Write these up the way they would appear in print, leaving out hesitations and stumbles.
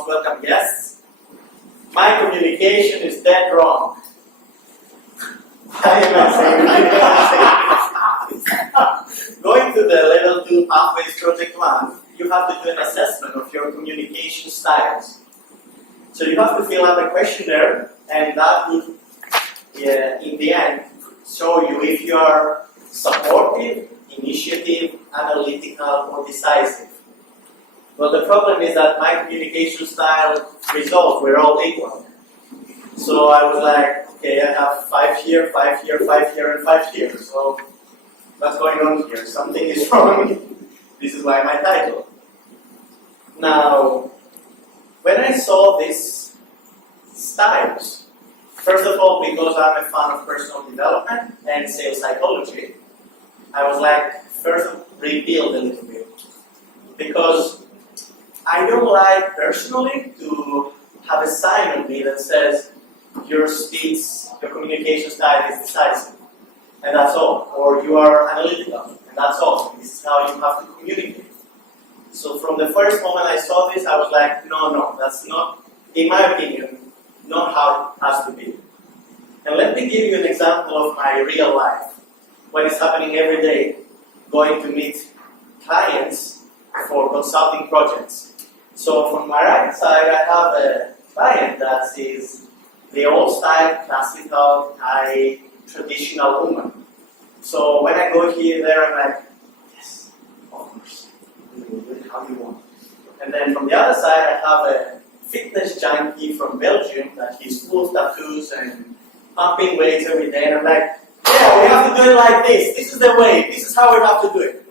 most welcome guests. My communication is dead wrong. Why am I saying this? Going to the level 2 pathways project 1, you have to do an assessment of your communication styles. So you have to fill out a questionnaire, and that would, in the end, show you if you are supportive, initiative, analytical, or decisive. Well, the problem is that my communication style results were all equal. So I was like, okay, I have 5 here, 5 here, 5 here, and 5 here. So what's going on here? Something is wrong. This is why my title. Now, when I saw these styles, first of all, because I'm a fan of personal development and sales psychology, I was like, first rebuild a little bit. Because I don't like personally to have a sign on me that says your speech, your communication style is decisive, and that's all. Or you are analytical, and that's all. This is how you have to communicate. So from the first moment I saw this, I was like, no, that's not, in my opinion, not how it has to be. And let me give you an example of my real life. What is happening every day, going to meet clients for consulting projects. So from my right side, I have a client that is the old-style, classical, Thai, traditional woman. So when I go here, there, I'm like, yes, of course, you do it how you want. And then from the other side, I have a fitness junkie from Belgium that he's full of tattoos and pumping weights every day. And I'm like, yeah, we have to do it like this. This is the way. This is how we have to do it.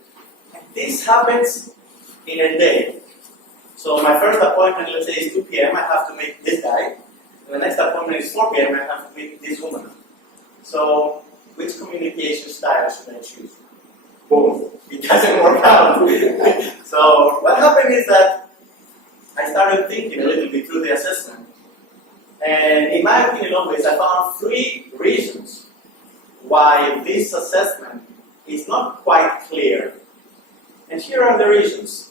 And this happens in a day. So my first appointment, let's say, is 2 p.m. I have to meet this guy. And the next appointment is 4 p.m. I have to meet this woman. So which communication style should I choose? Both. It doesn't work out. So what happened is that I started thinking a little bit through the assessment. And in my opinion, always, I found 3 reasons why this assessment is not quite clear. And here are the reasons.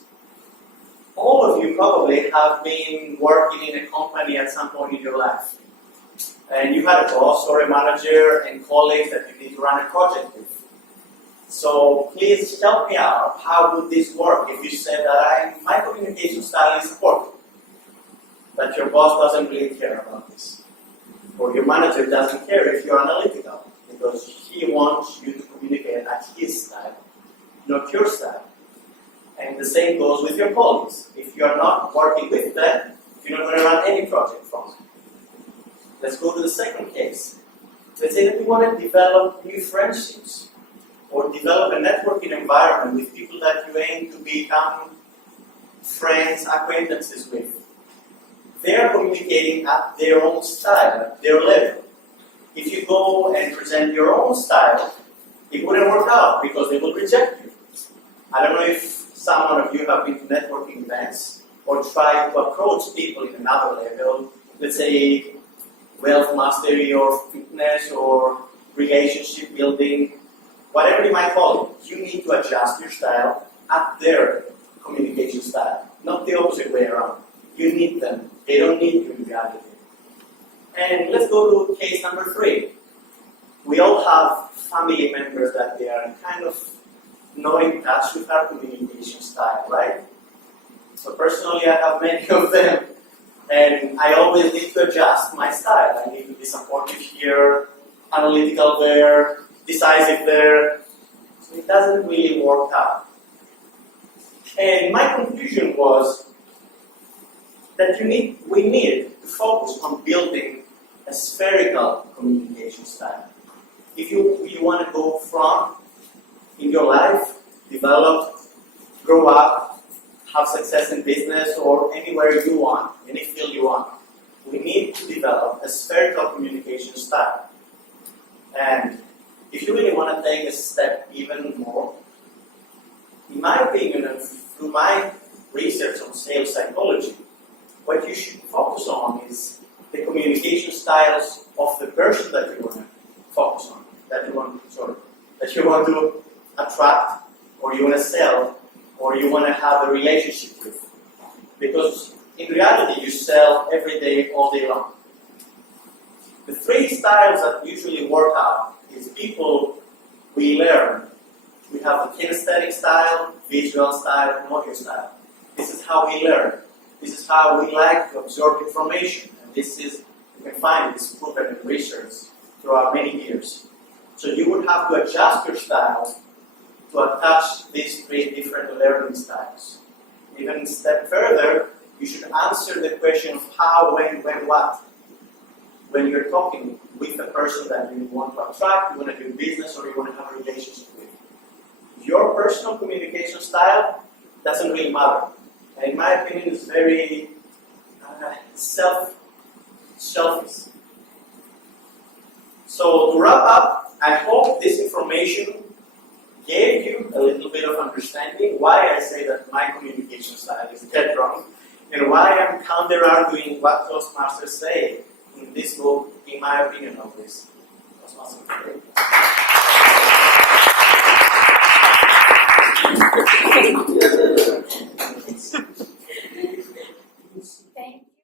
All of you probably have been working in a company at some point in your life. And you had a boss or a manager and colleagues that you need to run a project with. So please help me out. How would this work if you said that my communication style is supportive, but your boss doesn't really care about this? Or your manager doesn't care if you're analytical, because he wants you to communicate at his style, not your style. And the same goes with your colleagues. If you're not working with them, you're not going to run any project from them. Let's go to the second case. Let's say that we want to develop new friendships or develop a networking environment with people that you aim to become friends, acquaintances with. They are communicating at their own style, at their level. If you go and present your own style, it wouldn't work out because they will reject you. I don't know if some of you have been to networking events or tried to approach people in another level, let's say wealth mastery or fitness or relationship building, whatever you might call it. You need to adjust your style at their communication style, not the opposite way around. You need them. They don't need you in reality. And let's go to case number 3. We all have family members that they are kind of not in touch with our communication style, right? So personally, I have many of them, and I always need to adjust my style. I need to be supportive here, analytical there, decisive there. So it doesn't really work out. And my conclusion was that we need to focus on building a spherical communication style. If you want to go from in your life, develop, grow up, have success in business or anywhere you want, any field you want, we need to develop a spherical communication style. And if you really want to take a step even more, in my opinion, and through my research on sales psychology, what you should focus on is the communication styles of the person that you want to focus on, that you want to attract, or you want to sell, or you want to have a relationship with. Because in reality you sell every day, all day long. The three styles that usually work out is people we learn. We have the kinesthetic style, visual style, and audio style. This is how we learn. This is how we like to absorb information. And this is, you can find this proven in research throughout many years. So you would have to adjust your style to attach these three different learning styles. Even a step further, you should answer the question of how, when, what. When you're talking with a person that you want to attract, you want to do business, or you want to have a relationship with. Your personal communication style doesn't really matter. And in my opinion, it's very selfish. So to wrap up, I hope this information gave you a little bit of understanding why I say that my communication style is dead wrong, and why I'm counter-arguing what Toastmasters say in this book, in my opinion, of this Toastmasters.